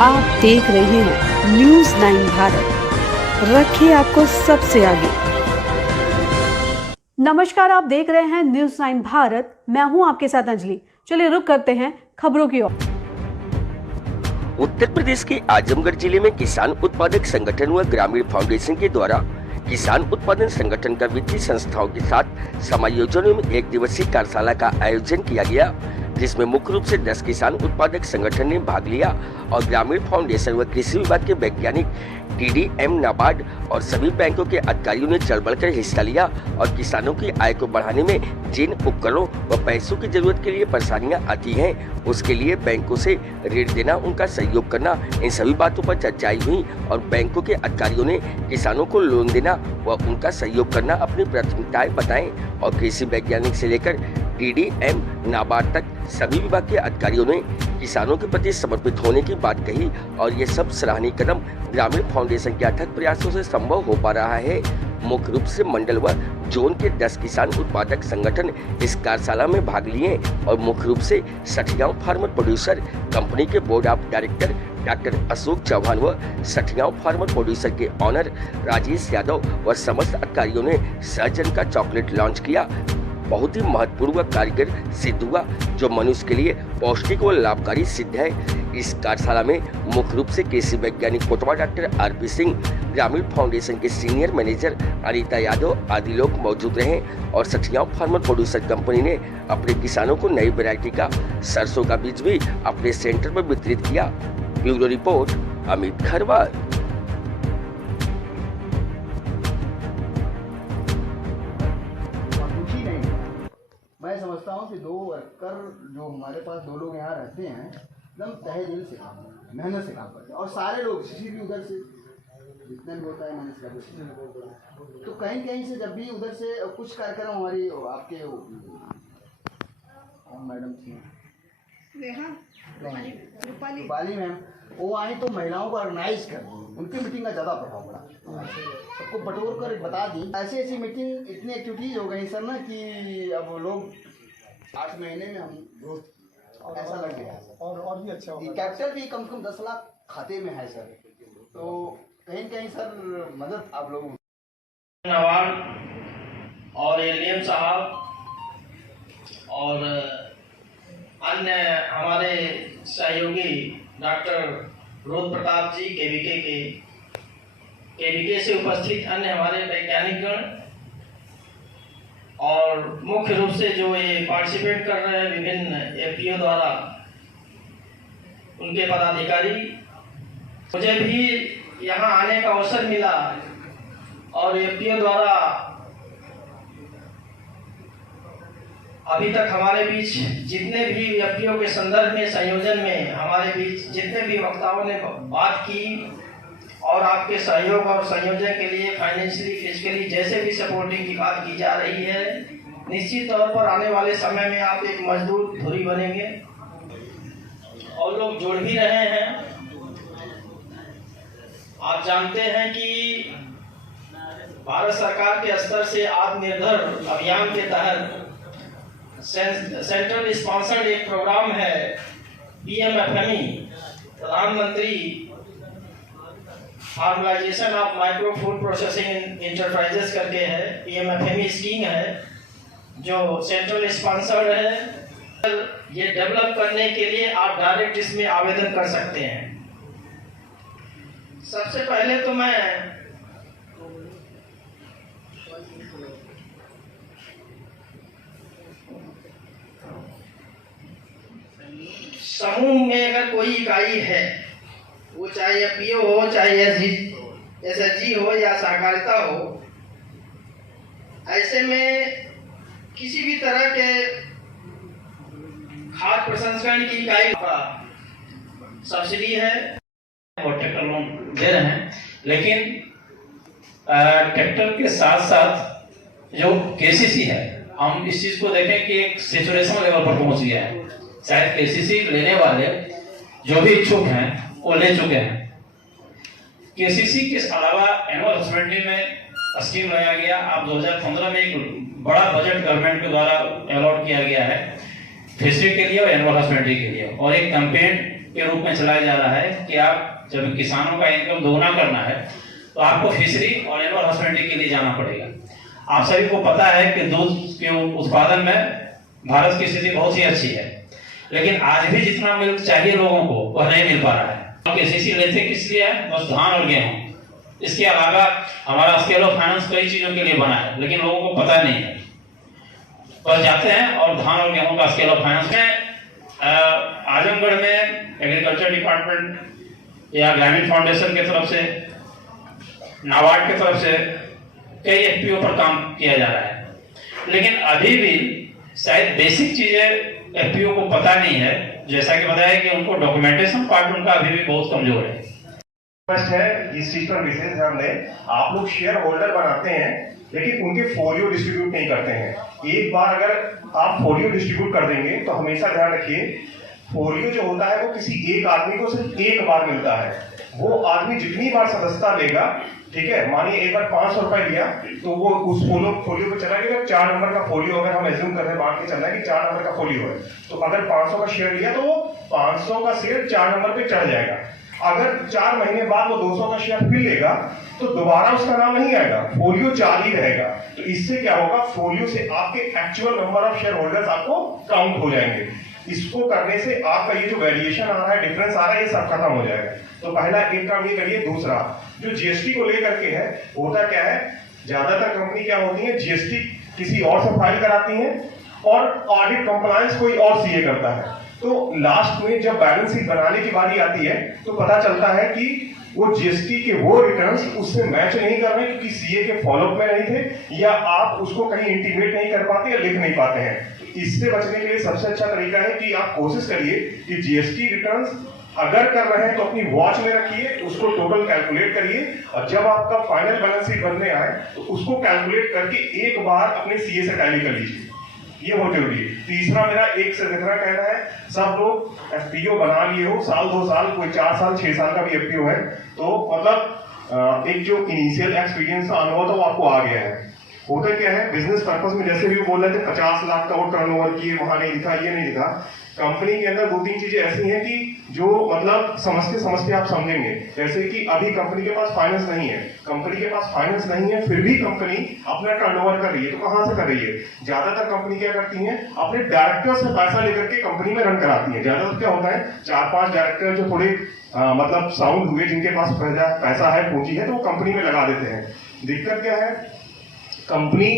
आप देख रहे हैं न्यूज़ 9 भारत, रखिए आपको सबसे आगे। नमस्कार, आप देख रहे हैं न्यूज़ 9 भारत, मैं हूं आपके साथ अंजलि। चलिए रुक करते हैं खबरों की ओर। उत्तर प्रदेश के आजमगढ़ जिले में किसान उत्पादक संगठन व ग्रामीण फाउंडेशन के द्वारा किसान उत्पादन संगठन का वित्तीय संस्थाओं के साथ समायोजन में एक दिवसीय कार्यशाला का आयोजन किया गया, जिसमें मुख्य रूप से 10 किसान उत्पादक संगठन ने भाग लिया और ग्रामीण फाउंडेशन व कृषि विभाग के वैज्ञानिक TDM, नाबार्ड और सभी बैंकों के अधिकारियों ने चढ़ बढ़कर हिस्सा लिया और किसानों की आय को बढ़ाने में जिन उपकरणों व पैसों की जरूरत के लिए परेशानियां आती हैं, उसके लिए बैंकों से ऋण देना, उनका सहयोग करना, इन सभी बातों पर चर्चाएं हुई और बैंकों के अधिकारियों ने किसानों को लोन देना व उनका सहयोग करना अपनी प्राथमिकताएं बताएं और कृषि वैज्ञानिक से लेकर TDM, नाबार्ड तक सभी विभाग के अधिकारियों ने किसानों के प्रति समर्पित होने की बात कही और ये सब सराहनीय कदम ग्रामीण फाउंडेशन के अथक प्रयासों से संभव हो पा रहा है। मुख्य रूप से मंडल व जोन के 10 किसान उत्पादक संगठन इस कार्यशाला में भाग लिए और मुख्य रूप से सठिगांव फार्मर प्रोड्यूसर कंपनी के board of director doctor Ashok Chauhan व सठिगांव फार्मर प्रोड्यूसर के ऑनर राजेश यादव व समस्त अधिकारियों ने सहजन का चॉकलेट लॉन्च किया। बहुत ही महत्वपूर्ण कार्यकर सिद्ध हुआ जो मनुष्य के लिए पौष्टिक व लाभकारी सिद्ध है। इस कार्यशाला में मुख्य रूप से कृषि वैज्ञानिक कोटवा डॉक्टर RP सिंह, ग्रामीण फाउंडेशन के सीनियर मैनेजर अनीता यादव आदि लोग मौजूद रहे और सठिगांव फार्मर प्रोड्यूसर कंपनी ने अपने किसानों को नई वैरायटी का सरसों का बीज भी अपने सेंटर पर वितरित किया। Bureau report Amit Kharwar. मैं समझता हूँ कि 2 वर्कर जो हमारे पास 2 लोग यहाँ रहते हैं, एकदम तहे दिल से काम करते हैं, मेहनत से काम करते हैं और सारे लोग किसी भी उधर से जितना भी होता है मैनेज करते हैं। तो कहीं कहीं से जब भी उधर से कुछ कार्यक्रम हमारी आपके मैडम थी रूपाली मैम, वो आई तो महिलाओं को ऑर्गेनाइज कर दी, उनकी मीटिंग का ज़्यादा प्रभाव पड़ा, सबको बटोर कर बता दी। ऐसी ऐसी मीटिंग इतनी एक्टिविटीज़ हो गई सर ना कि अब लोग 8 महीने में हम दोस्त ऐसा लग गया और भी अच्छा कैपिटल भी कम से कम 10 लाख खाते में है सर। तो कहीं कहीं सर मदद आप लोगों और एलियम साहब और अन्य हमारे सहयोगी डॉक्टर रोद प्रताप जी केवीके से उपस्थित अन्य हमारे वैज्ञानिक गण और मुख्य रूप से जो ये पार्टिसिपेट कर रहे हैं विभिन्न FPO द्वारा उनके पदाधिकारी, मुझे भी यहाँ आने का अवसर मिला और FPO द्वारा अभी तक हमारे बीच जितने भी FPO के संदर्भ में संयोजन में हमारे बीच जितने भी वक्ताओं ने बात की और आपके सहयोग और संयोजन के लिए फाइनेंशियली फिजिकली जैसे भी सपोर्टिंग की बात की जा रही है, निश्चित तौर पर आने वाले समय में आप एक मजबूत धुरी बनेंगे और लोग जोड़ भी रहे हैं। आप जानते हैं कि भारत सरकार के स्तर से आत्मनिर्भर अभियान के तहत सेंट्रल स्पॉन्सर्ड एक प्रोग्राम है PMFME, प्रधानमंत्री formalisation of micro food processing enterprises करके है। PMFME स्कीम है जो सेंट्रल स्पॉन्सर्ड है। ये डेवलप करने के लिए आप डायरेक्ट इसमें आवेदन कर सकते हैं। सबसे पहले तो मैं समूह में अगर कोई इकाई है, वो चाहे FPO हो, चाहे SHG हो या सहकारिता हो, ऐसे में किसी भी तरह के खाद्य प्रसंस्करण की इकाई का सब्सिडी है और ट्रैक्टर लोन दे रहे हैं। लेकिन ट्रैक्टर के साथ साथ जो KCC है, हम इस चीज को देखें कि एक सैचुरेशन लेवल पर पहुंच गया है। शायद KCC लेने वाले जो भी इच्छुक हैं वो ले चुके हैं। KCC के अलावा एनुअल हस्बेंड्री में स्कीम लाया गया। अब 2015 में एक बड़ा बजट गवर्नमेंट के द्वारा अलॉट किया गया है फिशरी के लिए और एनुअल हस्बेंड्री के लिए, और एक कैंपेन के रूप में चलाया जा रहा है कि आप जब किसानों का इनकम दोगुना करना है तो आपको फिशरी और एनिमल हस्बेंड्री के लिए जाना पड़ेगा। आप सभी को पता है कि दूध के उत्पादन में भारत की स्थिति बहुत ही अच्छी है, लेकिन आज भी जितना मिल्क चाहिए लोगों को वह नहीं मिल पा रहा है। केसीसी लेते किस लिए है? बस धान और गेहूं। इसके अलावा हमारा स्केल ऑफ फाइनेंस कई चीजों के लिए बना है, लेकिन लोगों को पता नहीं है। बस जाते हैं और धान और गेहूं का स्केल ऑफ फाइनेंस में आजमगढ़ में एग्रीकल्चर डिपार्टमेंट या ग्रामीण फाउंडेशन की तरफ से, नाबार्ड की तरफ से कई एफपीओ पर काम किया जा रहा है, लेकिन अभी भी शायद बेसिक चीजें एफपीओ को पता नहीं है। जैसा कि बताया कि उनको डॉक्यूमेंटेशन पार्ट उनका अभी भी बहुत कमजोर है। रिक्वेस्ट है इस चीज पर विशेष ध्यान दें। आप लोग शेयर होल्डर बनाते हैं लेकिन उनके फोलियो डिस्ट्रीब्यूट नहीं करते हैं। एक बार अगर आप फोलियो डिस्ट्रीब्यूट कर देंगे तो हमेशा ध्यान रखिए, फोलियो जो होता है वो किसी एक आदमी को सिर्फ एक बार मिलता है। वो आदमी जितनी बार सदस्यता लेगा, ठीक है, मानिए एक बार 500 रुपए लिया तो वो उस फोलियो पे चला गया। 4 नंबर का फोलियो अगर हम एज्यूम कर रहे हैं, बांट के चलना है कि 4 नंबर का फोलियो है, तो अगर 500 का शेयर लिया तो वो 500 का शेयर 4 नंबर पे चढ़ जाएगा। अगर 4 महीने बाद वो 200 का शेयर फिर लेगा तो दोबारा उसका नाम नहीं आएगा, फोलियो 4 ही रहेगा। तो इससे क्या होगा, फोलियो से आपके actual number of share holders आपको काउंट हो जाएंगे। इसको करने से आपका ये जो वेरिएशन आ रहा है, डिफरेंस आ रहा है, ये सब खत्म हो जाएगा। तो पहला एक काम ये करिए। दूसरा जो जीएसटी को लेकर के है, होता क्या है, ज्यादातर कंपनी क्या होती है, जीएसटी किसी और से फाइल कराती है और ऑडिट कंप्लायंस कोई और सीए करता है। तो लास्ट में जब बैलेंस शीट बनाने की बारी आती है तो पता चलता है कि वो जीएसटी के वो रिटर्न्स उससे मैच नहीं कर रहे क्योंकि सीए के फॉलोअप में नहीं थे, या आप उसको कहीं इंटीमेट नहीं कर पाते या लिख नहीं पाते हैं। इससे बचने के लिए सबसे अच्छा तरीका है कि आप कोशिश करिए कि जीएसटी रिटर्न्स अगर कर रहे हैं तो अपनी वॉच में रखिए, उसको टोटल कैलकुलेट करिए और जब आपका फाइनल बैलेंस शीट बनने आए तो उसको कैलकुलेट करके एक बार अपने सीए से टैली कर लीजिए। ये बहुत जरूरी है। तीसरा मेरा एक से जितना कहना है, सब लोग एफपीओ बना लिए हो, साल 2 साल, कोई 4 साल 6 साल का भी एफपीओ है, तो मतलब एक जो इनिशियल एक्सपीरियंस का अनुभव था वो आपको आ गया है। होता क्या है, बिजनेस पर्पस में जैसे भी वो बोल रहे थे 50 लाख का वो टर्नओवर किए, वहां नहीं लिखा, ये नहीं लिखा। कंपनी के अंदर 2-3 चीजें ऐसी हैं कि जो मतलब समझते आप समझेंगे। जैसे कि अभी कंपनी के पास फाइनेंस नहीं है, कंपनी के पास फाइनेंस नहीं है, फिर भी कंपनी अपना टर्नओवर कर रही है, तो कहां से कर रही है? ज्यादातर कंपनी क्या करती है, अपने डायरेक्टर से पैसा लेकर के कंपनी में रन कराती है। ज्यादातर क्या होता है, 4-5 डायरेक्टर जो थोड़े मतलब साउंड हुए, जिनके पास पैसा है, पूंजी है, तो वो कंपनी में लगा देते हैं। दिक्कत क्या है, कंपनी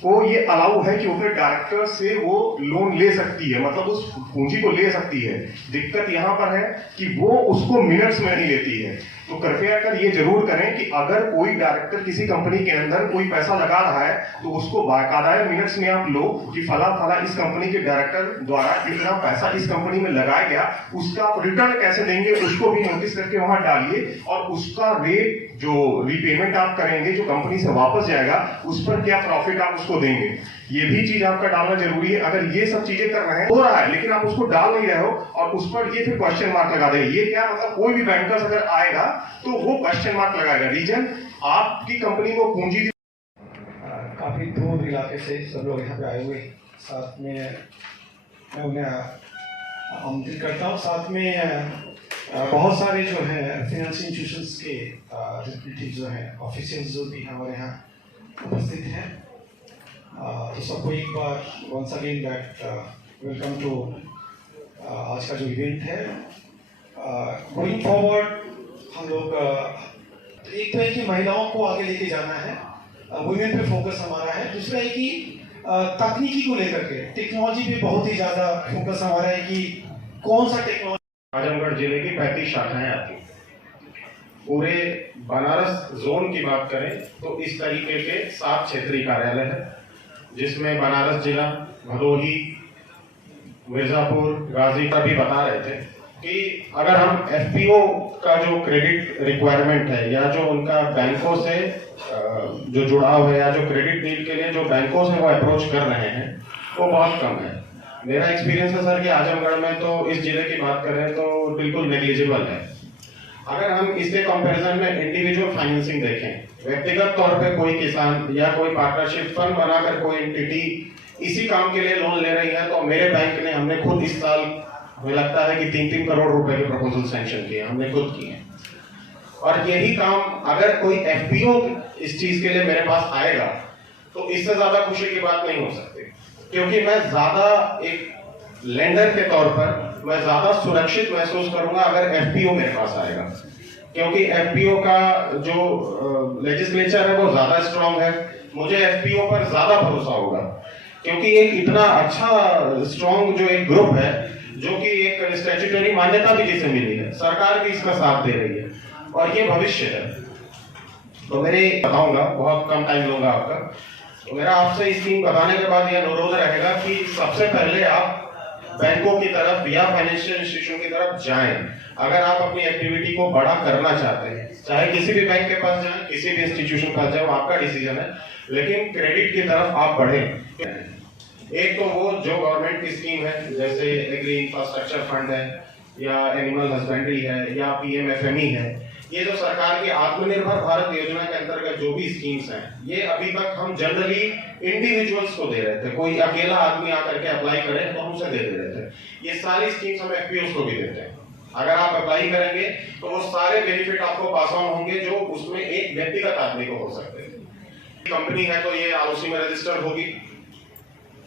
को ये अलाउ है कि अपने डायरेक्टर से वो लोन ले सकती है, मतलब उस पूंजी को ले सकती है। दिक्कत यहाँ पर है कि वो उसको मिनट्स में नहीं लेती है। तो कृपया कर ये जरूर करें कि अगर कोई डायरेक्टर किसी कंपनी के अंदर कोई पैसा लगा रहा है तो उसको बाकायदा मिनट्स में आप लो कि फला इस कंपनी के डायरेक्टर द्वारा इतना पैसा इस कंपनी में लगाया गया, उसका आप रिटर्न कैसे देंगे उसको भी नोटिस करके वहां डालिए, और उसका रेट जो रीपेमेंट आप करेंगे, जो कंपनी से वापस जाएगा, उस पर क्या प्रॉफिट आप उसको देंगे, ये भी चीज आपका डालना जरूरी है। अगर ये सब चीजें कर रहे हैं, हो रहा है, लेकिन आप उसको डाल नहीं रहे हो और उस पर ये फिर क्वेश्चन मार्क लगा देंगे, ये क्या मतलब, कोई भी बैंकर्स अगर आएगा तो वो क्वेश्चन मार्क लगाएगा। रीजन, आपकी कंपनी को पूंजी काफ़ी दूर इलाके से सब लोग यहाँ पे आए हुए, साथ में मैं उन्हें आमंत्रित करता हूँ। साथ में बहुत सारे जो है फाइनेंशियल इंस्टीट्यूशंस के रिप्रेजेंटेटिव जो हैं, ऑफिशियल्स जो भी हमारे यहाँ उपस्थित हैं, तो सबको एक बार once again that welcome to आज का जो इवेंट है। गोइंग फॉरवर्ड हम लोग एक तो है कि महिलाओं को आगे लेके जाना है, वुमेन पे फोकस हमारा है। दूसरा है कि तकनीकी को लेकर के, टेक्नोलॉजी पे बहुत ही ज़्यादा फोकस हमारा है कि कौन सा टेक्नोलॉजी। आजमगढ़ जिले की 35 शाखाएं आती हैं। पूरे बनारस जोन की बात करें तो इस तरीके के 7 क्षेत्रीय कार्यालय हैं, जिसमें बनारस जिला, भदोही, मिर्जापुर, गाजी का भी बता रहे थे कि अगर हम एफपीओ का जो क्रेडिट रिक्वायरमेंट है या जो उनका बैंकों से जो जुड़ाव है या जो क्रेडिट नीड के लिए जो बैंकों से वो अप्रोच कर रहे हैं वो बहुत कम है। मेरा एक्सपीरियंस है सर कि आजमगढ़ में तो इस जिले की बात करें तो बिल्कुल नेग्लिजिबल है। अगर हम इसके कंपैरिजन में इंडिविजुअल फाइनेंसिंग देखें, व्यक्तिगत तौर पे कोई किसान या कोई पार्टनरशिप फंड बनाकर कोई एंटिटी इसी काम के लिए लोन ले रही है, तो मेरे बैंक ने हमने खुद इस साल हमें लगता है कि 3-3 करोड़ रुपए के प्रपोजल सैंक्शन किए, हमने खुद किए हैं। और यही काम अगर कोई एफपीओ इस चीज के लिए मेरे पास आएगा तो इससे ज्यादा खुशी की बात नहीं हो सकती, क्योंकि मैं ज्यादा एक लेंडर के तौर पर मैं ज्यादा सुरक्षित महसूस करूंगा अगर एफपीओ मेरे पास आएगा, क्योंकि एफपीओ का जो लेजिस्लेचर है वो ज्यादा स्ट्रांग है। मुझे एफपीओ पर ज्यादा भरोसा होगा, क्योंकि एक इतना अच्छा स्ट्रांग जो एक ग्रुप है, जो कि एक स्टैट्यूटरी मान्यता भी जिसे मिली है, सरकार भी इसका साथ दे रही है और ये भविष्य है। तो मेरे बताऊंगा, बहुत कम टाइम लूंगा आपका, तो मेरा आपसे स्कीम बताने के बाद यह अनुरोध रहेगा कि सबसे पहले आप बैंकों की तरफ या फाइनेंशियल इंस्टीट्यूशन की तरफ जाएं। अगर आप अपनी एक्टिविटी को बड़ा करना चाहते हैं, चाहे किसी भी बैंक के पास जाएं, किसी भी इंस्टीट्यूशन के पास जाएं, वो आपका डिसीजन है, लेकिन क्रेडिट की तरफ आप बढ़ें। एक तो वो जो गवर्नमेंट की स्कीम है, जैसे एग्री इंफ्रास्ट्रक्चर फंड है या एनिमल हस्बेंड्री है या पीएमएफएमई है, ये जो सरकार की आत्मनिर्भर भारत योजना के अंतर्गत जो भी स्कीम्स हैं, ये अभी तक हम जनरली इंडिविजुअल्स को दे रहे थे। कोई अकेला आदमी आकर के अप्लाई करे तो हम उसे दे रहे थे। ये सारी स्कीम्स हम एफपीओ को भी देते हैं। अगर आप अप्लाई करेंगे तो वो सारे बेनिफिट आपको पास ऑन होंगे जो उसमें एक व्यक्तिगत आदमी को हो सकते हैं। कंपनी है तो ये आरओसी में रजिस्टर होगी।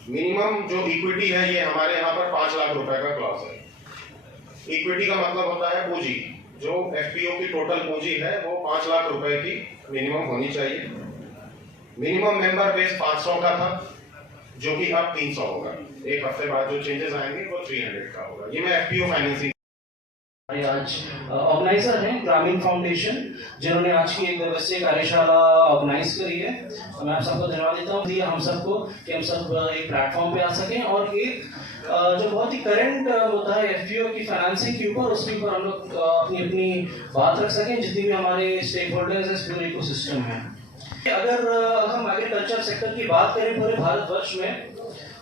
मिनिमम जो इक्विटी है, ये हमारे यहाँ पर 5 लाख रुपए का क्लॉज है। इक्विटी का मतलब होता है पूंजी। जो एफपीओ की टोटल पूंजी है वो 5 लाख रुपए की मिनिमम होनी चाहिए। मिनिमम मेंबर बेस 500 का था, जो कि अब 300 होगा। एक हफ्ते बाद जो चेंजेस आएंगे वो 300 का होगा। ये मैं एफपीओ फाइनेंसिंग आज ऑर्गेनाइजर हैं ग्रामीण फाउंडेशन, जिन्होंने आज की एक दिवसीय कार्यशाला ऑर्गेनाइज करी है। मैं आप सबको धन्यवाद देता हूँ हम सबको कि हम सब एक प्लेटफॉर्म पे आ सकें और एक जो बहुत ही करंट मुद्दा है एफपीओ की फाइनेंसिंग के ऊपर, उसके ऊपर हम लोग अपनी अपनी बात रख सकें, जितनी भी हमारे स्टेक होल्डर्स है, पूरे इकोसिस्टम है। अगर हम एग्रीकल्चर सेक्टर की बात करें पूरे भारतवर्ष में,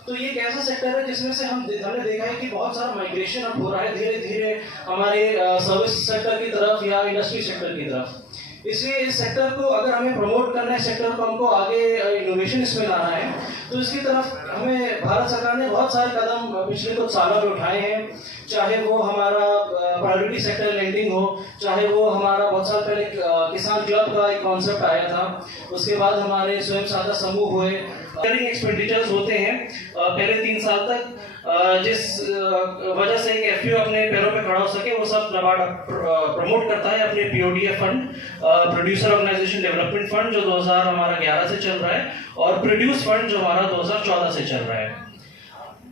तो ये एक ऐसा सेक्टर है जिसमें से हमने देखा है कि बहुत सारा माइग्रेशन अब हो रहा है धीरे धीरे हमारे सर्विस सेक्टर की तरफ या इंडस्ट्री सेक्टर की तरफ। इसलिए इस सेक्टर को अगर हमें प्रमोट करना है, सेक्टर को हमको आगे इनोवेशन इसमें लाना है, तो इसकी तरफ हमें भारत सरकार ने बहुत सारे कदम पिछले कुछ सालों में उठाए हैं। चाहे वो हमारा प्रायोरिटी सेक्टर लेंडिंग हो, चाहे वो हमारा बहुत साल पहले किसान क्लब का एक कॉन्सेप्ट आया था, उसके बाद हमारे स्वयं सहायता समूह हुए। रिकरिंग एक्सपेंडिचर्स होते हैं पहले 3 साल तक, जिस वजह से एक एफपीओ अपने पैरों पे खड़ा हो सके, वो सब नाबार्ड प्रमोट करता है अपने PODF fund, producer organisation development fund, जो 2011 से चल रहा है, और प्रोड्यूस फंड जो हमारा 2014 से चल रहा है।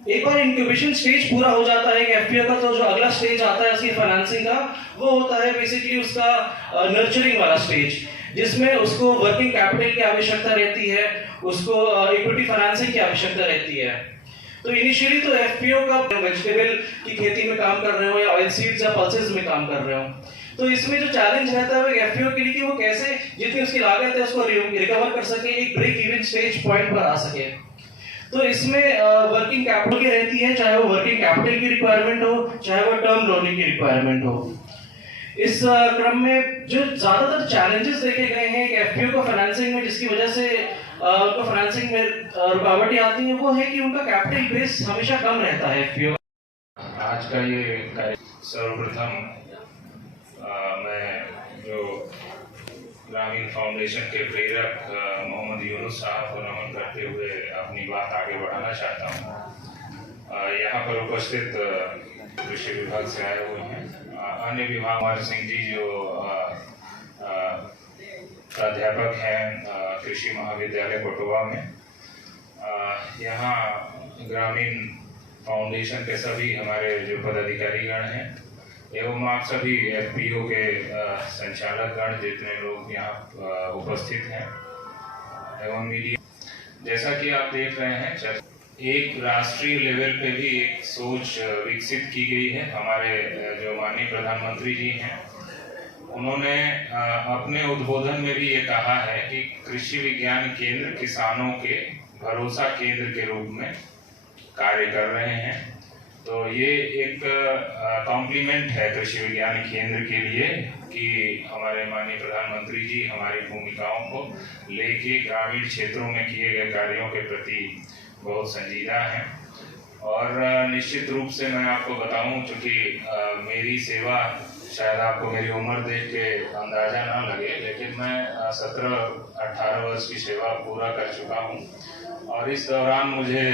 एक बार इंक्यूबेशन स्टेज पूरा हो जाता है एफपीओ का, तो जो अगला स्टेज आता है उसकी फाइनेंसिंग का, वो होता है बेसिकली उसका नर्चरिंग वाला स्टेज, जिसमें उसको वर्किंग कैपिटल की आवश्यकता रहती है, उसको इक्विटी फाइनेंसिंग की आवश्यकता रहती है। तो इनिशियली तो एफपीओ का वेजिटेबल की खेती में काम कर रहे हो या ऑयल सीड्स या पल्सेस में काम कर रहे हो, तो इसमें जो चैलेंज रहता है वो एफपीओ के लिए कि वो कैसे जितनी उसकी लागत है उसको रिकवर कर सके, एक ब्रेक इवन स्टेज पॉइंट पर आ सके। तो इसमें वर्किंग कैपिटल की रहती है, चाहे वो वर्किंग कैपिटल की रिक्वायरमेंट हो, चाहे वो टर्म लोन की रिक्वायरमेंट हो। इस क्रम में जो ज्यादातर चैलेंजेस देखे गए हैं एफपीओ को फाइनेंसिंग में, जिसकी वजह से उनको फाइनेंसिंग में रुकावटें आती हैं, वो है कि उनका कैपिटल बेस हमेशा कम रहता है एफपीओ। आज का ये सर्वप्रथम मैं जो ग्रामीण फाउंडेशन के प्रेरक मोहम्मद यूनुस साहब को नमन करते हुए अपनी बात आगे बढ़ाना चाहता हूँ। यहाँ पर उपस्थित कृषि विभाग से आए हुए हैं, अन्य विभाग, कुमार सिंह जी जो प्राध्यापक हैं कृषि महाविद्यालय कोटवा में, यहाँ ग्रामीण फाउंडेशन के सभी हमारे जो पदाधिकारीगण हैं, एवं आप सभी एफपीओ के संचालकगण जितने लोग यहाँ उपस्थित हैं, एवं मीडिया, जैसा कि आप देख रहे हैं, एक राष्ट्रीय लेवल पे भी एक सोच विकसित की गई है। हमारे जो माननीय प्रधानमंत्री जी हैं, उन्होंने अपने उद्बोधन में भी ये कहा है कि कृषि विज्ञान केंद्र किसानों के भरोसा केंद्र के रूप में कार्य कर रहे हैं। तो ये एक कॉम्प्लीमेंट है कृषि विज्ञान केंद्र के लिए कि हमारे माननीय प्रधानमंत्री जी हमारी भूमिकाओं को लेके ग्रामीण क्षेत्रों में किए गए कार्यों के प्रति बहुत संजीदा हैं। और निश्चित रूप से मैं आपको बताऊं, चूँकि मेरी सेवा शायद आपको मेरी उम्र देख के अंदाज़ा ना लगे, लेकिन मैं 17-18 वर्ष की सेवा पूरा कर चुका हूं। और इस दौरान मुझे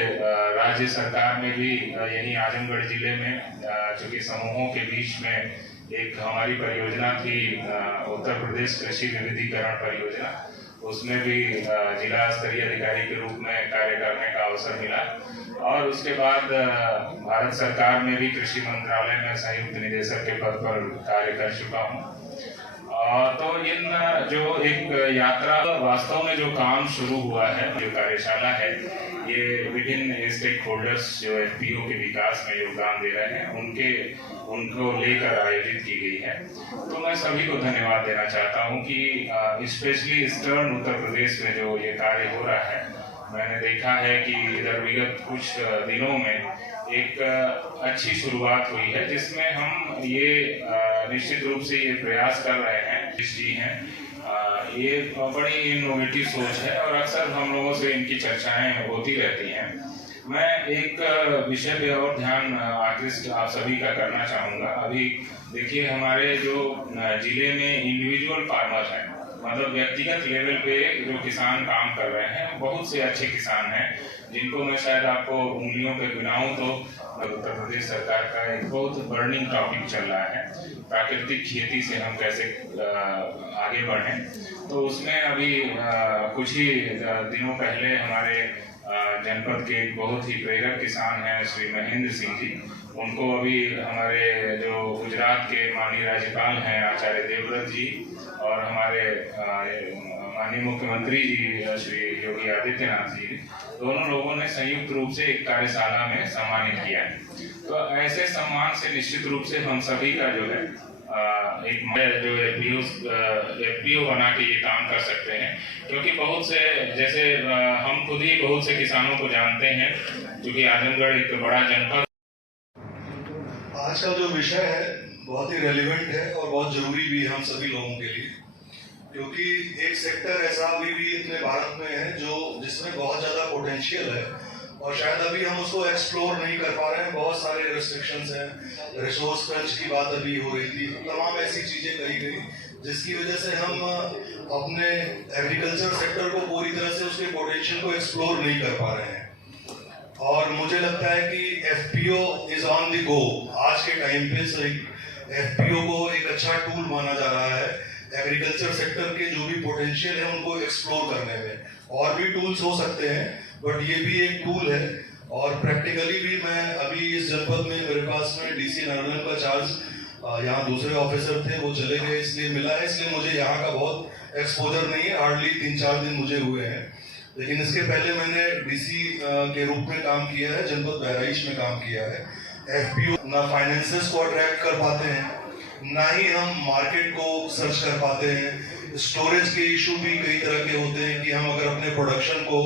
राज्य सरकार में भी यही आजमगढ़ जिले में, चूँकि समूहों के बीच में एक हमारी परियोजना थी उत्तर प्रदेश कृषि विविधीकरण परियोजना, उसमें भी जिला स्तरीय अधिकारी के रूप में कार्य करने का अवसर मिला। और उसके बाद भारत सरकार में भी कृषि मंत्रालय में संयुक्त निदेशक के पद पर कार्य कर चुका हूँ। तो इन जो एक यात्रा, वास्तव में जो काम शुरू हुआ है, जो कार्यशाला है, ये विभिन्न स्टेक होल्डर्स जो एफपीओ के विकास में योगदान दे रहे हैं उनको लेकर आयोजित की गई है। तो मैं सभी को धन्यवाद देना चाहता हूं कि स्पेशली ईस्टर्न उत्तर प्रदेश में जो ये कार्य हो रहा है, मैंने देखा है कि इधर विगत कुछ दिनों में एक अच्छी शुरुआत हुई है, जिसमें हम ये निश्चित रूप से ये प्रयास कर रहे हैं, जी हैं, ये बड़ी इनोवेटिव सोच है और अक्सर हम लोगों से इनकी चर्चाएं होती रहती हैं। मैं एक विषय पे और ध्यान आकृष्ट आप सभी का करना चाहूँगा। अभी देखिए, हमारे जो जिले में इंडिविजुअल फार्मर हैं, मतलब व्यक्तिगत लेवल पे जो किसान काम कर रहे हैं, बहुत से अच्छे किसान हैं जिनको मैं शायद आपको उंगलियों पे गिनाऊं तो उत्तर प्रदेश सरकार का एक बहुत बर्निंग टॉपिक चल रहा है, प्राकृतिक खेती से हम कैसे आगे बढ़ें। तो उसमें अभी कुछ ही दिनों पहले हमारे जनपद के एक बहुत ही प्रेरक किसान हैं श्री महेंद्र सिंह जी, उनको अभी हमारे जो गुजरात के माननीय राज्यपाल हैं आचार्य देवव्रत जी और हमारे माननीय मुख्यमंत्री जी श्री योगी आदित्यनाथ जी, दोनों लोगों ने संयुक्त रूप से एक कार्यशाला में सम्मानित किया है। तो ऐसे सम्मान से निश्चित रूप से हम सभी का जो है एक जो एफपीओ बना के ये काम कर सकते हैं, क्योंकि बहुत से, जैसे हम खुद ही बहुत से किसानों को जानते हैं, क्योंकि आजमगढ़ एक बड़ा जनपद। आज का जो विषय है बहुत ही रेलिवेंट है और बहुत जरूरी भी है हम सभी लोगों के लिए, क्योंकि एक सेक्टर ऐसा अभी भी अपने भारत में है जो जिसमें बहुत ज़्यादा पोटेंशियल है और शायद अभी हम उसको एक्सप्लोर नहीं कर पा रहे हैं। बहुत सारे रेस्ट्रिक्शंस हैं, रिसोर्स क्रंच की बात अभी हो रही थी, तमाम ऐसी चीज़ें कही गई जिसकी वजह से हम अपने एग्रीकल्चर सेक्टर को पूरी तरह से उसके पोटेंशियल को एक्सप्लोर नहीं कर पा रहे हैं। और मुझे लगता है कि FPO is on the go. आज के टाइम पे एफपीओ को एक अच्छा टूल माना जा रहा है एग्रीकल्चर सेक्टर के जो भी पोटेंशियल है उनको एक्सप्लोर करने में। और भी टूल्स हो सकते हैं, बट ये भी एक टूल है। और प्रैक्टिकली भी मैं अभी इस जनपद में मेरे पास में डीसी नरनल का चार्ज, यहाँ दूसरे ऑफिसर थे वो चले गए इसलिए मिला है, इसलिए मुझे यहाँ का बहुत एक्सपोजर नहीं है, हार्डली 3-4 दिन मुझे हुए हैं। लेकिन इसके पहले मैंने डीसी के रूप में काम किया है, जनपद बहराइच में काम किया है। एफपीओ ना फाइनेंसेस को अट्रैक्ट कर पाते हैं, ना ही हम मार्केट को सर्च कर पाते हैं। स्टोरेज के इशू भी कई तरह के होते हैं कि हम अगर अपने प्रोडक्शन को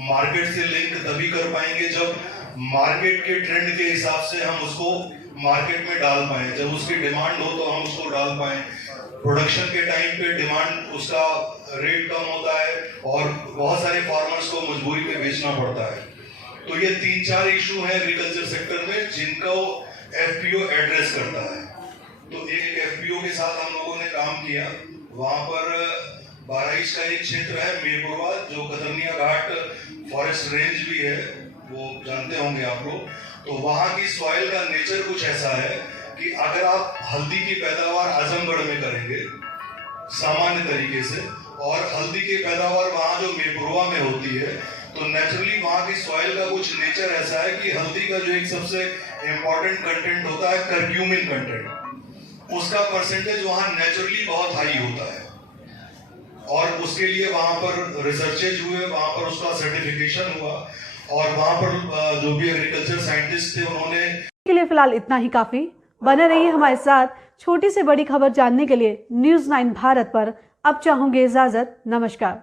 मार्केट से लिंक तभी कर पाएंगे जब मार्केट के ट्रेंड के हिसाब से हम उसको मार्केट में डाल पाएं। जब उसकी डिमांड हो तो हम उसको डाल पाएं। प्रोडक्शन के टाइम पे डिमांड, उसका रेट कम होता है और बहुत सारे फार्मर्स को मजबूरी में बेचना पड़ता है। तो ये 3-4 इशू हैं एग्रीकल्चर सेक्टर में जिनको एफपीओ एड्रेस करता है। तो एक एफपीओ के साथ हम लोगों ने काम किया। वहाँ पर बहराइच का एक क्षेत्र है मीरपुरवा, जो कतरनिया घाट फॉरेस्ट रेंज भी है, वो जानते होंगे आप लोग। तो वहाँ की सॉइल का नेचर कुछ ऐसा है कि अगर आप हल्दी की पैदावार आजमगढ़ में करेंगे सामान्य तरीके से, और हल्दी की पैदावार वहाँ जो मीरपुरवा में होती है, तो नेचुरली वहाँ की सॉइल का कुछ नेचर ऐसा है कि हल्दी का जो एक सबसे इम्पोर्टेंट कंटेंट होता है कर्क्यूमिन कंटेंट, उसका परसेंटेज वहाँ नेचुरली बहुत हाई होता है। और उसके लिए वहाँ पर रिसर्चेज हुए, वहाँ पर उसका सर्टिफिकेशन हुआ, और वहाँ पर जो भी एग्रीकल्चर साइंटिस्ट थे उन्होंने के लिए फिलहाल इतना ही काफी। बने रहिए हमारे साथ छोटी से बड़ी खबर जानने के लिए न्यूज़ 9 भारत पर। अब चाहूंगी इजाजत, नमस्कार।